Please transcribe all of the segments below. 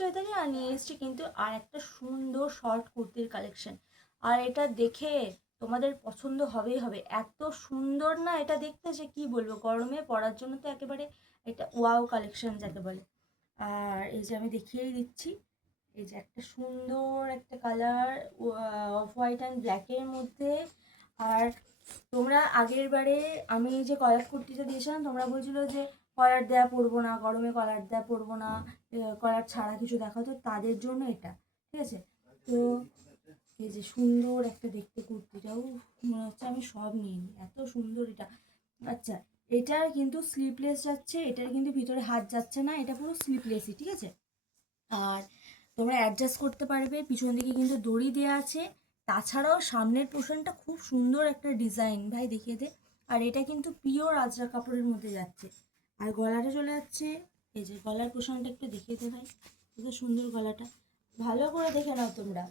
চৈতালি, আর নিয়ে এসেছি কিন্তু আর একটা সুন্দর শর্ট কুর্তির কালেকশন। আর এটা দেখে তোমাদের পছন্দ হবেই হবে, এত সুন্দর না এটা দেখতে যে কি বলবো, গরমে পরার জন্য তো একেবারে এটা ওয়াও কালেকশন যাকে বলে। আর এই যে আমি দেখিয়েই দিচ্ছি, এই যে একটা সুন্দর একটা কালার অফ হোয়াইট অ্যান্ড ব্ল্যাকের মধ্যে। আর তোমরা আগের বারে আমি যে কলার কুর্তিটা দিয়েছিলাম, তোমরা বলছিল যে কলার দেয়া পরবো না, গরমে কলার দেয়া পরবো না, কলার ছাড়া কিছু দেখাও, তো তাদের জন্য এটা ঠিক আছে। তো এই যে সুন্দর একটা দেখতে কুর্তিটাও মনে হচ্ছে আমি সব নিয়ে নিই, এত সুন্দর এটা। আচ্ছা, এটার কিন্তু স্লিপলেস যাচ্ছে, এটার কিন্তু ভিতরে হাত যাচ্ছে না, এটা পুরো স্লিপলেসই, ঠিক আছে। আর তোমরা অ্যাডজাস্ট করতে পারবে, পিছন দিকে কিন্তু দড়ি দেওয়া আছে। তাছাড়াও সামনের পোর্শনটা খুব সুন্দর একটা ডিজাইন, ভাই দেখিয়ে দে। আর এটা কিন্তু পিওর আজরা কাপড়ের মধ্যে যাচ্ছে। আর গলাটা চলে যাচ্ছে, এই যে গলার পোর্শনটা একটু দেখিয়ে দে ভাই, কত সুন্দর গলাটা, ভালো করে দেখে নাও তোমরা।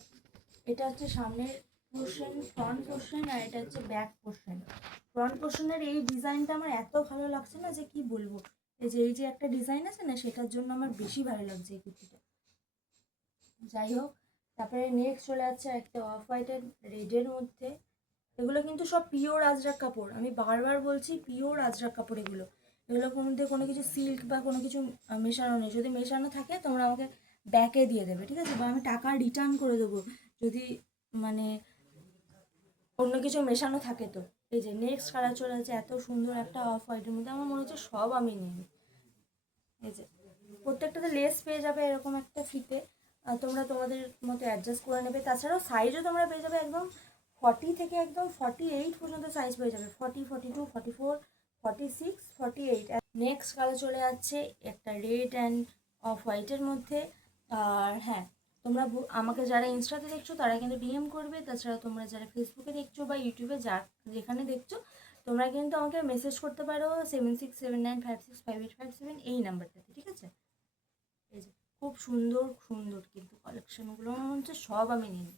এটা হচ্ছে সামনের পোর্শন, ফ্রন্ট পোর্শন, আর এটা হচ্ছে ব্যাক পোর্শন। ফ্রন্ট পোর্শনের এই ডিজাইনটা আমার এত ভালো লাগছে না যে কি বলবো। এই যে একটা ডিজাইন আছে না, সেটার জন্য আমার বেশি ভালো লাগছে এই কুর্তিটা। যাই হোক, তারপরে নেক্সট চলে যাচ্ছে একটা অফ হোয়াইটের রেডের মধ্যে। এগুলো কিন্তু সব পিওর আজরাক কাপড়, আমি বারবার বলছি পিওর আজরাক কাপড় এগুলো। এগুলোর মধ্যে কোনো কিছু সিল্ক বা কোনো কিছু মেশানো নেই, যদি মেশানো থাকে তোমরা আমাকে ব্যাকে দিয়ে দেবে, ঠিক আছে, বা আমি টাকা রিটার্ন করে দেবো যদি মানে অন্য কিছু মেশানো থাকে তো। এই যে নেক্সট কালার চলে যাচ্ছে এত সুন্দর একটা অফ হোয়াইটের মধ্যে, আমার মনে হচ্ছে সব আমি নিই। এই যে প্রত্যেকটাতে লেস পেয়ে যাবে এরকম একটা ফিতে, তোমরা তোমাদের মতো অ্যাডজাস্ট করে নেবে। তাছাড়াও সাইজও তোমরা পেয়ে যাবে একদম 40 থেকে একদম 48 পর্যন্ত সাইজ পেয়ে যাবে, 40, 42, 44, 46, 48। নেক্সট কালার চলে যাচ্ছে একটা রেড অ্যান্ড অফ হোয়াইটের মধ্যে। আর হ্যাঁ, তোমরা আমাকে যারা ইনস্টাতে দেখছো তারা কিন্তু ডিএম করবে, তাছাড়া তোমরা যারা ফেসবুকে দেখছো বা ইউটিউবে যেখানে দেখছো, তোমরা কিন্তু আমাকে মেসেজ করতে পারো 7679565857 এই নাম্বারটাতে, ঠিক আছে। এই যে খুব সুন্দর সুন্দর কিন্তু কালেকশনগুলো আমার মনে হচ্ছে সব আমি নিই।